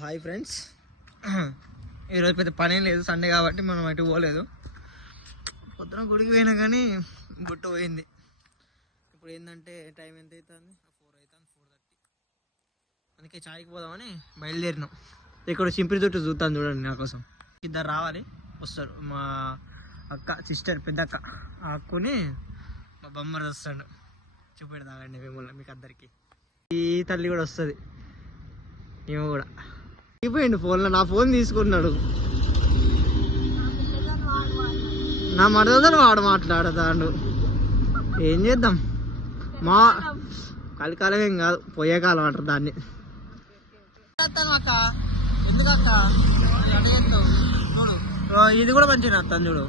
Hi friends, ఈరోజు పెద్ద పనేం లేదు, సండే కాబట్టి మనం అటు పోలేదు. పొద్దున గుడికి పోయినా కానీ గుట్ట పోయింది. ఇప్పుడు ఏంటంటే టైం ఎంత అవుతుంది, 4 అవుతుంది, 4:30. అందుకే చాయ్కి పోదామని బయలుదేరినాం. ఇక్కడ చింపిరి చుట్టూ చూస్తాను చూడండి, నా కోసం ఇద్దరు రావాలి, వస్తారు. మా అక్క సిస్టర్, పెద్ద అక్క, ఆ అక్కుని మా బొమ్మది వస్తాడు. చూపెడతాగండి మిమ్మల్ని మీకు అందరికి. ఈ తల్లి కూడా వస్తుంది, ఏమో కూడా అయిపోయింది. ఫోన్లో నా ఫోన్ తీసుకున్నాడు, నా మరదలు వాడు మాట్లాడతాడు. ఏం చేద్దాం, మా కలికాలం ఏం కాదు, పోయే కాలం అంటారు దాన్ని. అక్క ఎందుకు అక్క చూడు, ఇది కూడా మంచిగా వస్తాను చూడు.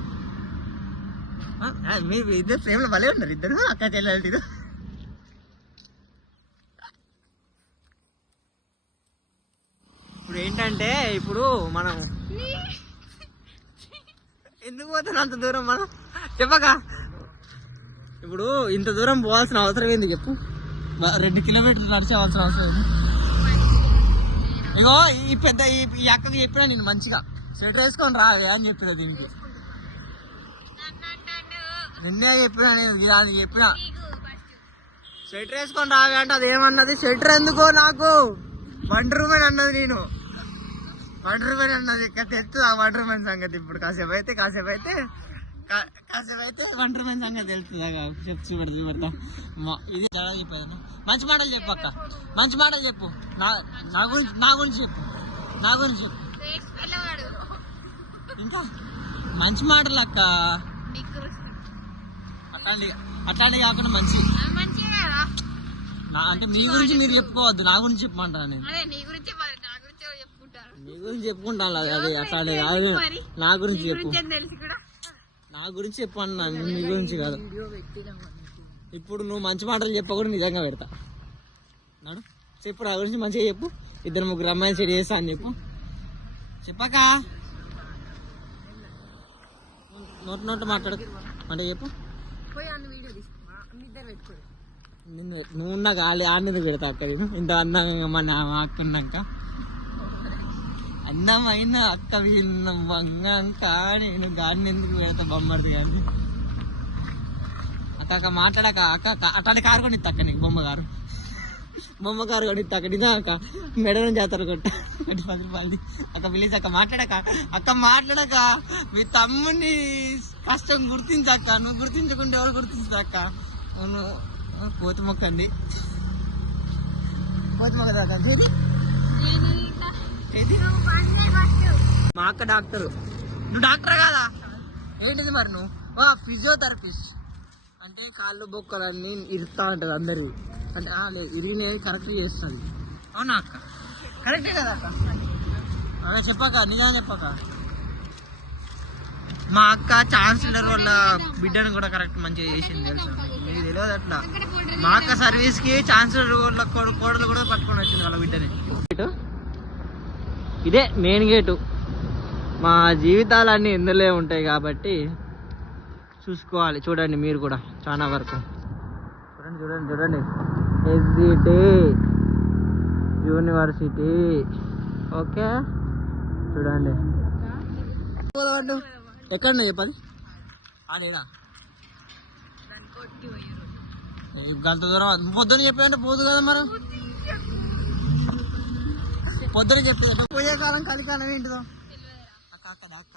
మీరు ఇద్దరు ప్రేమలో భలే ఉంటారు, ఇద్దరు అక్క చెల్లెలు. ఇప్పుడు ఏంటంటే, ఇప్పుడు మనం ఎందుకు పోతాను అంత దూరం మనం చెప్పక. ఇప్పుడు ఇంత దూరం పోవాల్సిన అవసరం ఏంది చెప్పు. 2 కిలోమీటర్లు నడిచే అవసరం ఏంది? ఇగో ఈ పెద్ద ఈ అక్కకి చెప్పినా నేను మంచిగా స్వెటర్ వేసుకొని రా అని చెప్పిన, దీనికి నిన్నే చెప్పినా, నేను అది చెప్పినా స్వెటర్ వేసుకొని రావే అంటే అది ఏమన్నది, స్వెటర్ ఎందుకో నాకు ₹1 అన్నది. నేను ₹1 అన్నది, తెలుస్తుంది ఆ ₹1 సంగతి. ఇప్పుడు కాసేపు అయితే ₹1 సంగతి తెలుస్తుంది. చెప్పు చూపెడతా. ఇది చాలా చెప్పాను. మంచి మాటలు చెప్పు అక్క, మంచి మాటలు చెప్పు. నా గురించి చెప్పు, నా గురించి చెప్పు. ఇంకా మంచి మాటలు అక్క, అట్లాంటివి కాకుండా మంచి అంటే మీ గురించి మీరు చెప్పుకోవద్దు, నా గురించి చెప్పమంటా. నేను నీ గురించి చెప్పుకుంటాను, అది అట్లాంటి కాదు. నా గురించి చెప్పు, నా గురించి చెప్పు అన్నా, నీ గురించి కాదు. ఇప్పుడు నువ్వు మంచి మాటలు చెప్పకుండా నిజంగా పెడతా. నాడు చెప్పు, నా గురించి మంచిగా చెప్పు. 2-3 అమ్మాయిలు సెట్ చేస్తా అని చెప్పు. చెప్పాక నోట్ మాట్లాడు అంటే చెప్పు. నువ్వు ఉన్న గాలి ఆడిని పెడతా అక్క. నేను ఇంత అందంగా మన అక్కున్నాక, అందమైన అక్క విన్న వంగాక నేను గాడిని ఎందుకు పెడతా బొమ్మది కానీ. అక్క మాట్లాడాక అక్క అట్లాంటి కారు కొని ఇస్తా అక్క నీకు, బొమ్మ కారు కొని ఇస్తా అక్క. నిజం అక్క, మెడలో జాతర కొట్ట ₹10 అక్క. ప్లీజ్ అక్క మాట్లాడక మీ తమ్ముని కష్టం గుర్తించక్క. నువ్వు గుర్తించకుంటే ఎవరు గుర్తించక్క. నువ్వు కోతి మొక్క అండి, కోతి మొక్క దాకా మా అక్క డాక్టరు. నువ్వు డాక్టర్ కాదా ఏంటిది మరి? నువ్వు ఫిజియోథెరపిస్ట్ అంటే కాళ్ళు బొక్కలన్నీ ఇరుస్తా ఉంటుంది అందరి అంటే ఇరిగినవి కరెక్ట్ చేస్తుంది. అవునా అక్క? కరెక్టే కదా అక్క? అలా చెప్పాక, నిజంగా చెప్పాక. మా అక్క ఛాన్సలర్ వాళ్ళ బిడ్డను కూడా కరెక్ట్ మంచిగా చేసింది తెలుసు, మీకు తెలియదు అట్లా. మా అక్క సర్వీస్కి ఛాన్సలర్ వాళ్ళ కోడలు కూడా పట్టుకొని వచ్చింది వాళ్ళ బిడ్డని. ఇదే మెయిన్ గేటు. మా జీవితాలన్నీ ఇందులో ఉంటాయి కాబట్టి చూసుకోవాలి. చూడండి మీరు కూడా చాలా వరకు చూడండి. ఎస్జిటి యూనివర్సిటీ, ఓకే చూడండి. ఎక్కడ చెప్పాలి లేదా గంట దూరం పొద్దున చెప్పాలంటే పోదు కదా. మనం పొద్దున చెప్పేది పోయే కాలం కలికాలం ఏంటిదో అక్క.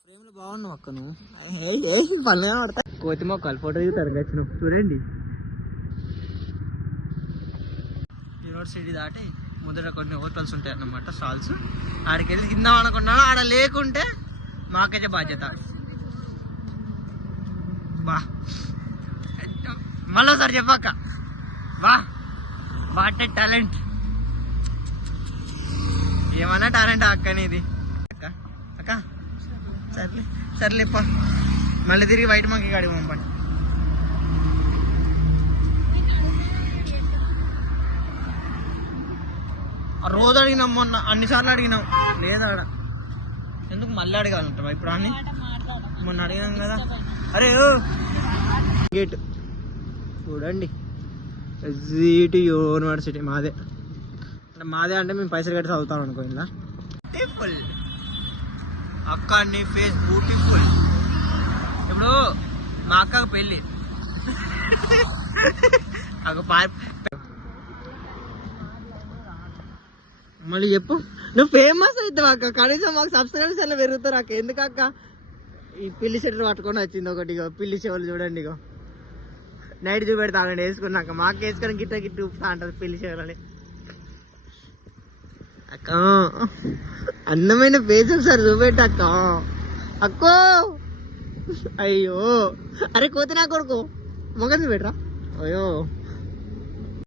ఫ్రేమ్లు బాగున్నావు అక్క, నువ్వు పనులు పడతా. కోతి మొక్కలు ఫోటో తరగచ్చిన చూడండి. యూనివర్సిటీ దాటి ముందర కొన్ని హోటల్స్ ఉంటాయి అన్నమాట, స్టాల్స్. ఆడికి వెళ్ళి తిందాం అనుకున్నాను, ఆడ లేకుంటే మాకైతే బాధ్యత. బా మళ్ళీసారి చెప్పక్క, బాటే టాలెంట్. ఏమన్నా టాలెంట్ అక్కని ఇది అక్క. సర్లే మళ్ళీ తిరిగి బయట మాకు గాడి పంపండి. రోజు అడిగినాం, మొన్న అన్నిసార్లు అడిగినాం, లేదా ఎందుకు మళ్ళీ అడగాలంటావా ఇప్పుడు? అన్ని మొన్న అడిగినాం కదా. అరే గేట్ చూడండి, ఎస్జిటి యూనివర్సిటీ మాదే. మాదే అంటే మేము పైసలు కట్టి చదువుతాం అనుకో ఇలా. బ్యూటిఫుల్ అక్క, నీ ఫేస్ బ్యూటిఫుల్. ఇప్పుడు మా అక్కకు పెళ్ళి మళ్ళీ చెప్పు. నువ్వు ఫేమస్ అవుతావు అక్క, కనీసం మాకు సబ్స్క్రైబర్స్ అలా పెరుగుతారు అక్క. ఎందుకు అక్క ఈ పిల్లి చెట్లు పట్టుకొని వచ్చింది ఒకటి, ఇగో పిల్లి చెవులు చూడండి, ఇగో నైట్ చూపెడతా అక్కడ వేసుకున్నాక. మాకు వేసుకొని గిట్ట గిట్ట ఊపుతా అంటారు పిల్లి చెవులని. అక్క అందమైన ఫేస్ ఒకసారి చూపెట్టు అక్క. అక్కో అయ్యో, అరే కోతి నా కొడుకు మొగ చూపెట్రా. అయ్యో